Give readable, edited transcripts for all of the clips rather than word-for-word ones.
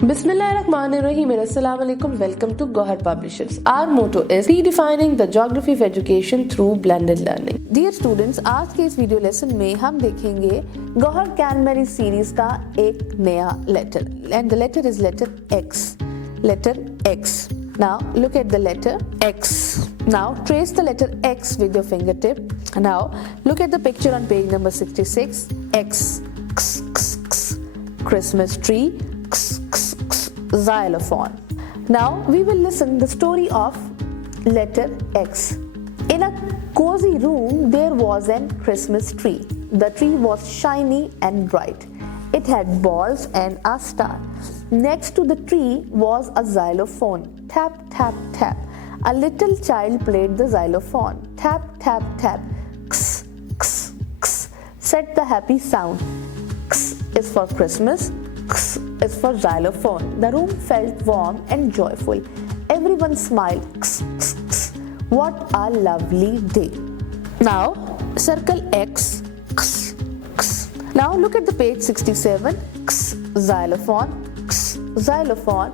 Bismillahirrahmanirrahim. Assalamualaikum. Welcome to Gohar Publishers. Our motto is redefining the geography of education through blended learning. Dear students, आज के इस video lesson में हम देखेंगे Gauhar कैनमेरी series का एक नया letter and the letter is letter X. Letter X. Now look at the letter X. Now trace the letter X with your fingertip. Now look at the picture on page number 66. X. Christmas tree. Xylophone. Now we will listen the story of letter X. In a cozy room there was a Christmas tree. The tree was shiny and bright. It had balls and a star. Next to the tree was a xylophone. Tap, tap, tap. A little child played the xylophone. Tap, tap, tap. X, x, x. Said the happy sound. X is for Christmas. X is for xylophone. The room felt warm and joyful. Everyone smiled. X, x, x. What a lovely day. Now circle X. X, x. Now look at the page 67. X, xylophone. X, xylophone.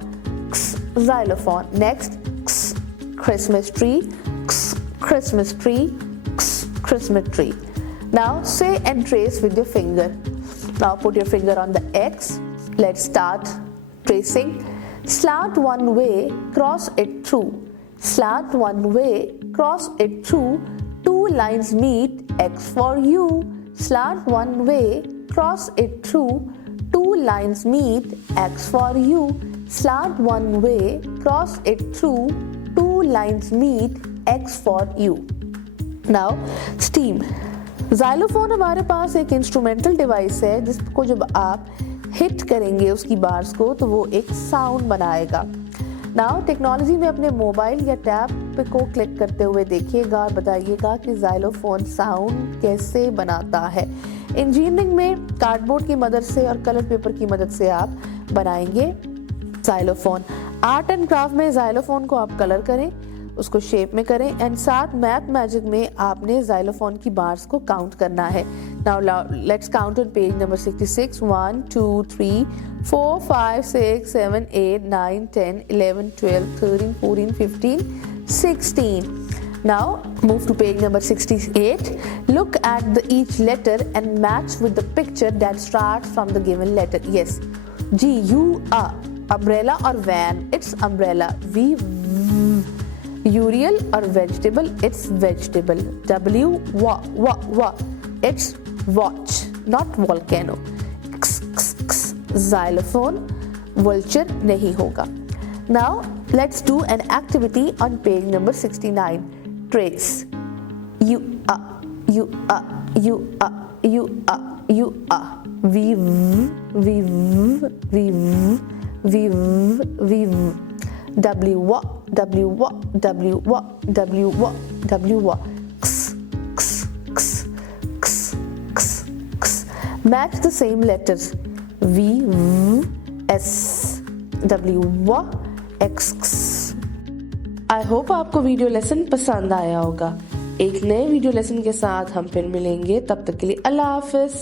X, xylophone. Next, X, Christmas tree. X, Christmas tree. X, Christmas tree. Now say and trace with your finger. Now put your finger on the X. Let's start tracing. Slant one way, cross it through. Slant one way, cross it through. Two lines meet, X for you. Slant one way, cross it through. Two lines meet, X for you. Slant one way, cross it through. Two lines meet, X for you. Now steam. Xylophone हमारे पास एक instrumental device है जिसको जब आप hit करेंगे उसकी bars को तो वो एक साउंड बनाएगा. नाउ टेक्नोलॉजी में अपने मोबाइल या टैब को क्लिक करते हुए देखिएगा और बताइएगा कि xylophone साउंड कैसे बनाता है. इंजीनियरिंग में कार्डबोर्ड की मदद से और कलर पेपर की मदद से आप बनाएंगे xylophone. आर्ट एंड क्राफ्ट में xylophone को आप कलर करें, उसको शेप में करें एंड साथ मैथ मैजिक में आपने xylophone की बार्स को काउंट करना है. Now let's count on page number 66. 1 2 3 4 5 6 7 8 9 10 11 12 13 14 15 16. Now move to page number 68. Look at each letter and match with the picture that starts from the given letter. Yes, G U A. Umbrella or van, it's umbrella. V Uriel or vegetable, it's vegetable. W wa, it's watch, not volcano. X, xylophone, vulture नहीं होगा. Now let's do an activity on page number 69. Trace. U a. V W X. Match the same letters. V S W X. I hope आपको video lesson पसंद आया होगा. एक नए video lesson के साथ हम फिर मिलेंगे. तब तक के लिए अल्लाह हाफिज.